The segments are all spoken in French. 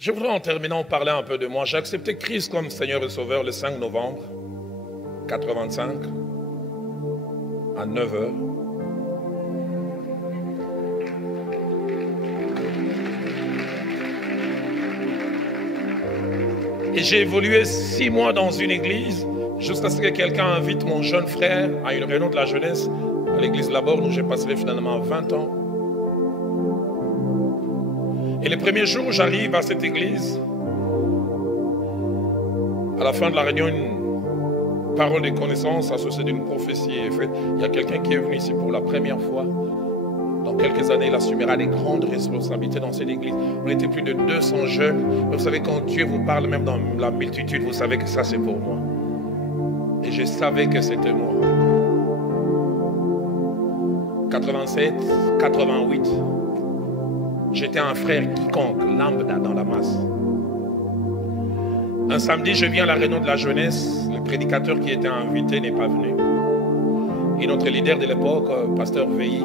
Je voudrais en terminant parler un peu de moi. J'ai accepté Christ comme Seigneur et Sauveur le 5 novembre 85 à 9 h. Et j'ai évolué 6 mois dans une église jusqu'à ce que quelqu'un invite mon jeune frère à une réunion de la jeunesse à l'église Laborde où j'ai passé finalement 20 ans. Et le premier jour où j'arrive à cette église, à la fin de la réunion, une parole de connaissance associée d'une prophétie est faite. Il y a quelqu'un qui est venu ici pour la première fois. Dans quelques années, il assumera des grandes responsabilités dans cette église. On était plus de 200 jeunes. Vous savez, quand Dieu vous parle, même dans la multitude, vous savez que ça, c'est pour moi. Et je savais que c'était moi. 87, 88, j'étais un frère quiconque, lambda dans la masse. Un samedi, je viens à la réunion de la jeunesse. Le prédicateur qui était invité n'est pas venu. Et notre leader de l'époque, pasteur Veilly,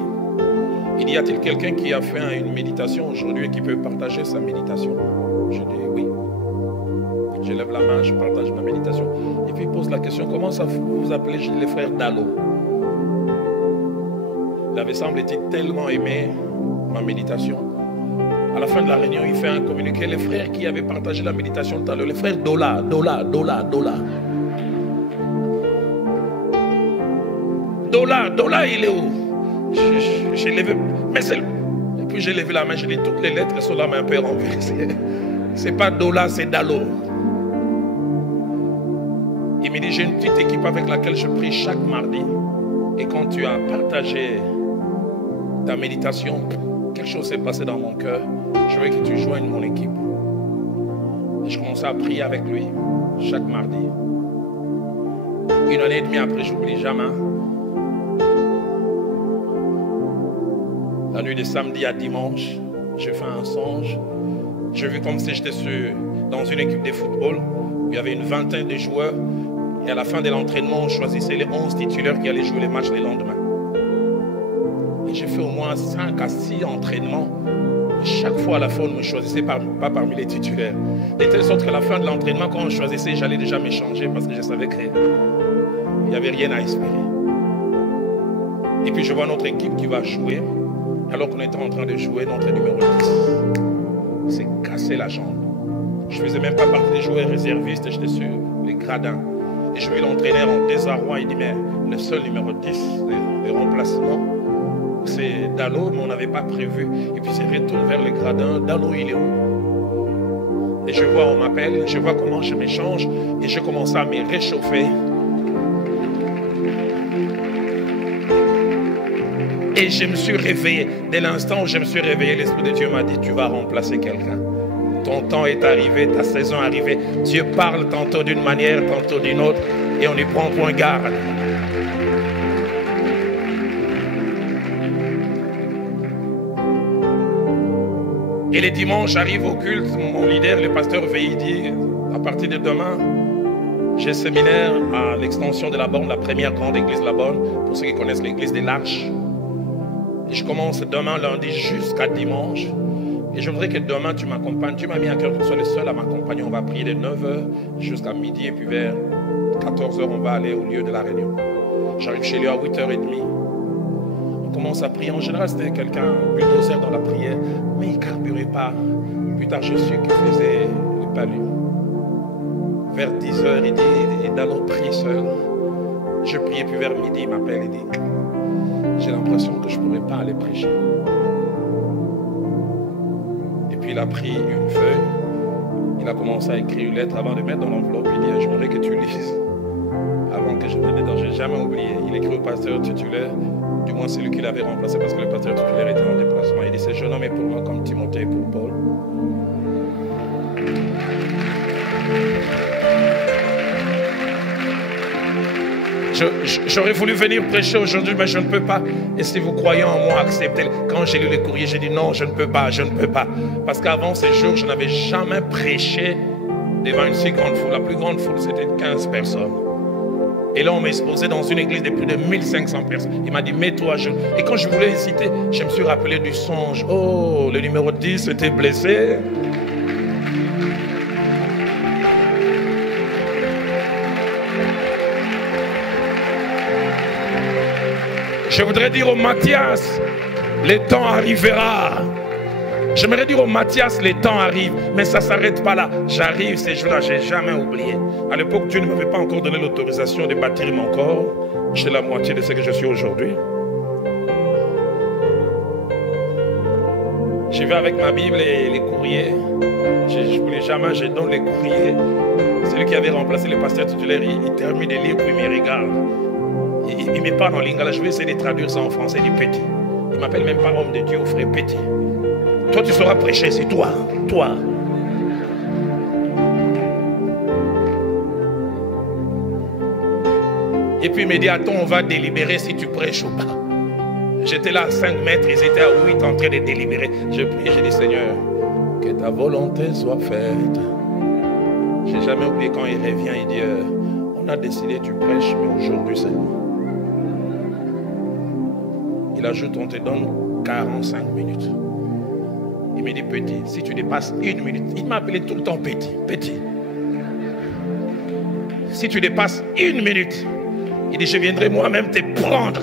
il dit, y a-t-il quelqu'un qui a fait une méditation aujourd'hui et qui peut partager sa méditation? Je dis oui. Je lève la main, je partage ma méditation. Et puis il pose la question, comment ça vous appelez? Je dis les frères Dalo. Il avait semble-t-il tellement aimé ma méditation. À la fin de la réunion, il fait un communiqué. Les frères qui avaient partagé la méditation tout à l'heure, les frères Dola. Dola, il est où? J'ai levé, mais c'est... Et puis j'ai levé la main, j'ai dit toutes les lettres sont là, mais un peu renversées. C'est pas Dola, c'est Dalo. Il me dit, j'ai une petite équipe avec laquelle je prie chaque mardi. Et quand tu as partagé ta méditation, quelque chose s'est passé dans mon cœur. Je veux que tu joignes mon équipe. Et je commençais à prier avec lui chaque mardi. Une année et demie après, j'oublie jamais. La nuit de samedi à dimanche, j'ai fait un songe. J'ai vu comme si j'étais dans une équipe de football où il y avait une vingtaine de joueurs. Et à la fin de l'entraînement, on choisissait les 11 titulaires qui allaient jouer les matchs le lendemain. Et j'ai fait au moins 5 à 6 entraînements. Et chaque fois à la fin, on ne me choisissait pas parmi les titulaires. De telle sorte qu'à la fin de l'entraînement, quand on choisissait, j'allais déjà m'échanger parce que je savais qu'il n'y avait rien à espérer. Et puis je vois notre équipe qui va jouer. Alors qu'on était en train de jouer, notre numéro 10 s'est cassé la jambe. Je ne faisais même pas partie des joueurs réservistes, j'étais sur les gradins. Et je vis l'entraîneur en désarroi, il dit, mais le seul numéro 10, le remplacement, c'est Dalo, mais on n'avait pas prévu. Et puis il se retourne vers les gradins, Dalo, il est où? Et je vois, on m'appelle, je vois comment je m'échange, et je commence à me réchauffer. Et je me suis réveillé. Dès l'instant où je me suis réveillé, l'Esprit de Dieu m'a dit, tu vas remplacer quelqu'un. Ton temps est arrivé, ta saison est arrivée. Dieu parle tantôt d'une manière, tantôt d'une autre, et on y prend point garde. Et les dimanches, j'arrive au culte, mon leader, le pasteur Veilly, dit, à partir de demain, j'ai séminaire à l'extension de la Borne, la première grande église de la Borne, pour ceux qui connaissent l'église des Larches. Et je commence demain, lundi, jusqu'à dimanche. Et je voudrais que demain, tu m'accompagnes. Tu m'as mis à cœur que tu sois le seul à m'accompagner. On va prier de 9 h jusqu'à midi. Et puis vers 14 h, on va aller au lieu de la réunion. J'arrive chez lui à 8 h 30. On commence à prier. En général, c'était quelqu'un bulldozer dans la prière. Mais il ne carburait pas. Plus tard, je suis qu'il faisait le palu. Vers 10 h, il dit, et Dalo prie seul. Je priais, puis vers midi, il m'appelle et dit, j'ai l'impression que je ne pourrais pas aller prêcher. Et puis il a pris une feuille, il a commencé à écrire une lettre avant de mettre dans l'enveloppe. Il dit, je voudrais que tu lises avant que je ne dedans. Je n'ai jamais oublié. Il écrit au pasteur titulaire, du moins celui qui l'avait remplacé parce que le pasteur titulaire était en déplacement. Il dit, ce jeune homme est pour moi comme Timothée pour Paul. J'aurais voulu venir prêcher aujourd'hui, mais je ne peux pas. Et si vous croyez en moi, acceptez-le. Quand j'ai lu le courrier, j'ai dit non, je ne peux pas, je ne peux pas. Parce qu'avant ces jours, je n'avais jamais prêché devant une si grande foule. La plus grande foule, c'était 15 personnes. Et là, on m'a exposé dans une église de plus de 1500 personnes. Il m'a dit, mets-toi à genoux. Et quand je voulais hésiter, je me suis rappelé du songe. Oh, le numéro 10 était blessé. Je voudrais dire au Mathias, le temps arrivera. J'aimerais dire au Mathias, le temps arrive, mais ça ne s'arrête pas là. J'arrive ces jours-là, je n'ai jamais oublié. À l'époque, Dieu ne m'avait pas encore donné l'autorisation de bâtir mon corps. J'ai la moitié de ce que je suis aujourd'hui. Je vais avec ma Bible et les courriers. Je ne voulais jamais, je donne les courriers. Celui qui avait remplacé le pasteur titulaire, il termine de lire, puis il me regarde. Il me parle en lingala. Je vais essayer de traduire ça en français, il est petit. Il ne m'appelle même pas homme de Dieu, frère petit. Toi, tu sauras prêcher, c'est toi. Toi. Et puis il me dit, attends, on va délibérer si tu prêches ou pas. J'étais là à 5 mètres, ils étaient à 8 en train de délibérer. Je prie, j'ai dit, Seigneur, que ta volonté soit faite. Je n'ai jamais oublié quand il revient, il dit, on a décidé, tu prêches, mais aujourd'hui c'est nous. Il ajoute, on te donne 45 minutes. Il me dit, petit, si tu dépasses 1 minute, il m'a appelé tout le temps petit, petit. Si tu dépasses 1 minute, il dit, je viendrai moi-même te prendre.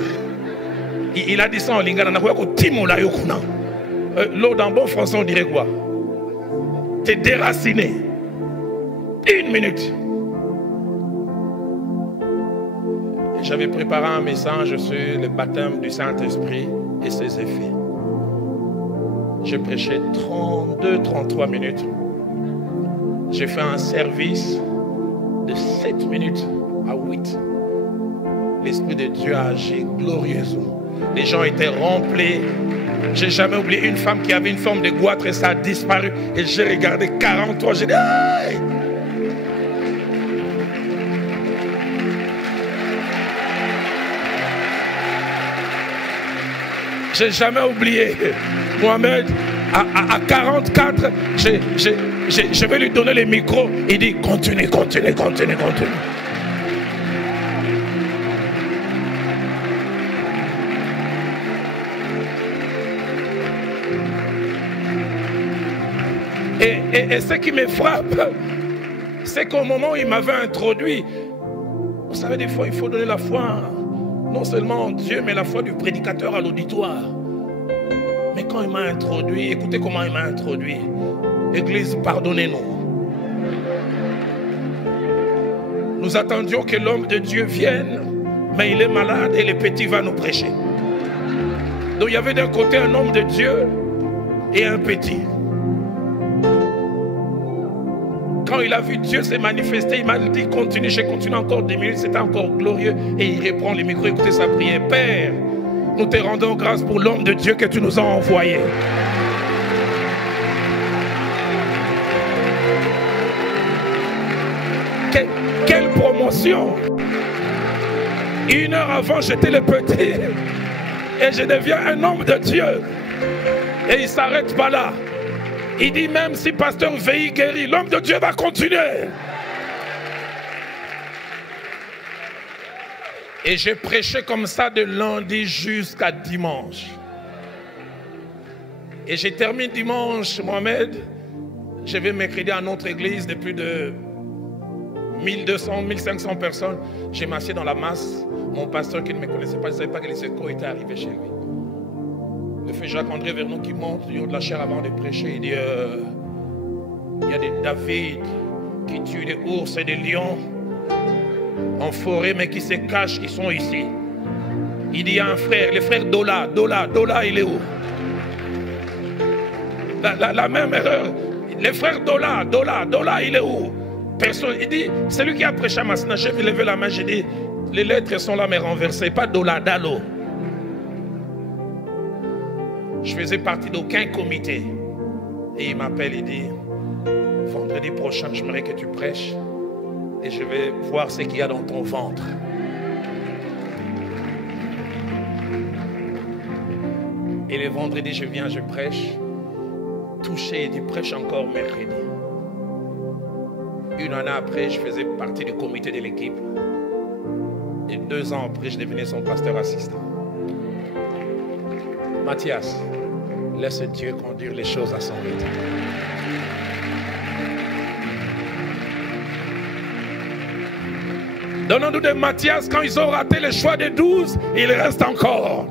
Il a dit ça en lingala. L'eau dans bon français, on dirait quoi? T'es déraciné. 1 minute. J'avais préparé un message sur le baptême du Saint-Esprit et ses effets. J'ai prêché 32-33 minutes. J'ai fait un service de 7 minutes à 8. L'Esprit de Dieu a agi glorieusement. Les gens étaient remplis. Je n'ai jamais oublié une femme qui avait une forme de goitre et ça a disparu. Et j'ai regardé 43. J'ai dit, hey! Je n'ai jamais oublié. Mohamed, à 44, je vais lui donner le micro. Il dit, continue, continue, continue, continue. Et ce qui me frappe, c'est qu'au moment où il m'avait introduit, vous savez, des fois, il faut donner la foi, non seulement en Dieu, mais la foi du prédicateur à l'auditoire. Mais quand il m'a introduit, écoutez comment il m'a introduit. Église, pardonnez-nous. Nous attendions que l'homme de Dieu vienne, mais il est malade et le petit va nous prêcher. Donc il y avait d'un côté un homme de Dieu et un petit. Quand il a vu Dieu se manifester, il m'a dit continue, j'ai continué encore 10 minutes, c'était encore glorieux. Et il reprend le micro, écoutez sa prière. Père, nous te rendons grâce pour l'homme de Dieu que tu nous as envoyé. Quelle promotion! 1 heure avant, j'étais le petit. Et je deviens un homme de Dieu. Et il ne s'arrête pas là. Il dit même si pasteur Veille guérit, l'homme de Dieu va continuer. Et j'ai prêché comme ça de lundi jusqu'à dimanche. Et j'ai terminé dimanche, Mohamed. Je vais mercredi à notre église de plus de 1200, 1500 personnes. J'ai m'assieds dans la masse. Mon pasteur qui ne me connaissait pas, je ne savais pas que les échos étaient arrivés chez lui. Le frère Jacques-André Vernon qui monte du haut de la chair avant de prêcher, il dit il y a des David qui tuent des ours et des lions en forêt, mais qui se cachent, qui sont ici. Il dit il y a un frère, le frère Dola, il est où? La même erreur. Le frère Dola, il est où? Personne. Il dit, celui qui a prêché à Massina, j'ai levé la main, j'ai dit, les lettres sont là mais renversées, pas Dola, Dalo. Je faisais partie d'aucun comité. Et il m'appelle, il dit, vendredi prochain, j'aimerais que tu prêches. Et je vais voir ce qu'il y a dans ton ventre. Et le vendredi, je viens, je prêche. Touché, il dit, prêche encore mercredi. 1 année après, je faisais partie du comité de l'équipe. Et 2 ans après, je devenais son pasteur assistant. Mathias, laisse Dieu conduire les choses à son rythme. Donne-nous des Matthias quand ils ont raté le choix des 12, il reste encore.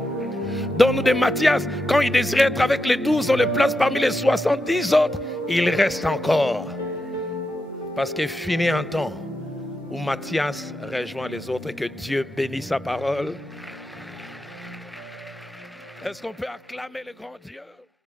Donne-nous des Matthias quand ils désiraient être avec les 12, on les place parmi les 70 autres, il reste encore. Parce qu'il finit un temps où Matthias rejoint les autres et que Dieu bénisse sa parole. Est-ce qu'on peut acclamer le grand Dieu?